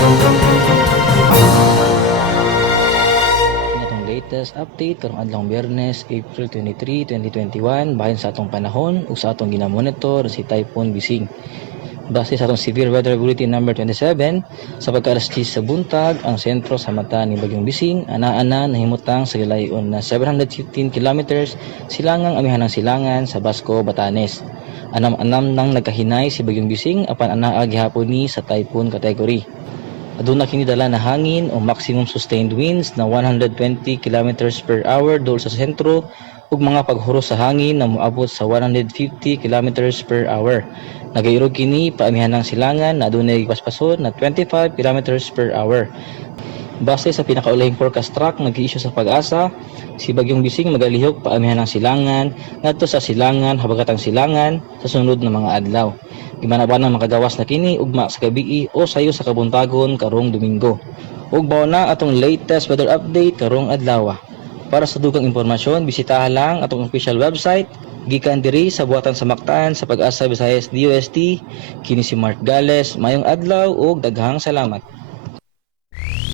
Itong latest update karong adlong Biyernes, April 23, 2021 bahin sa atong panahon ug sa atong ginamonitor si Typhoon Bising. Base sa atong Severe Weather Bulletin number 27, sa pagka-alas 10 sa buntag, ang sentro sa mata ni Bagyong Bising ana-ana nahimutang sa gilayon na 715 kilometers silangang amihanang silangan sa Basco, Batanes. Anam-anam nang nagkahinay si Bagyong Bising apan anaa gihapon ni sa typhoon category. Aduna kini dala na hangin o maximum sustained winds na 120 kilometers per hour dol sa sentro ug mga paghuros sa hangin na moabot sa 150 kilometers per hour. Nagairog kini paamihanang silangan na adunay paspason na 25 kilometers per hour. Base sa pinakaulahing forecast track nag-i-issue sa Pag-asa, si Bagyong Bising magalihok paamihanang silangan ngadto sa silangan habagatang silangan sa sunod na mga adlaw. Gimana-banang makagawas na kini ugma sa gabii o sayo sa kabuntagon karong Domingo. Ug mao na atong latest weather update karong adlaw. Para sa dugang impormasyon, bisitahan lang atong official website gikan diri sa buhatan sa Mactan sa Pag-asa Visayas DOST. Kini si Mark Gales, mayong adlaw ug daghang salamat.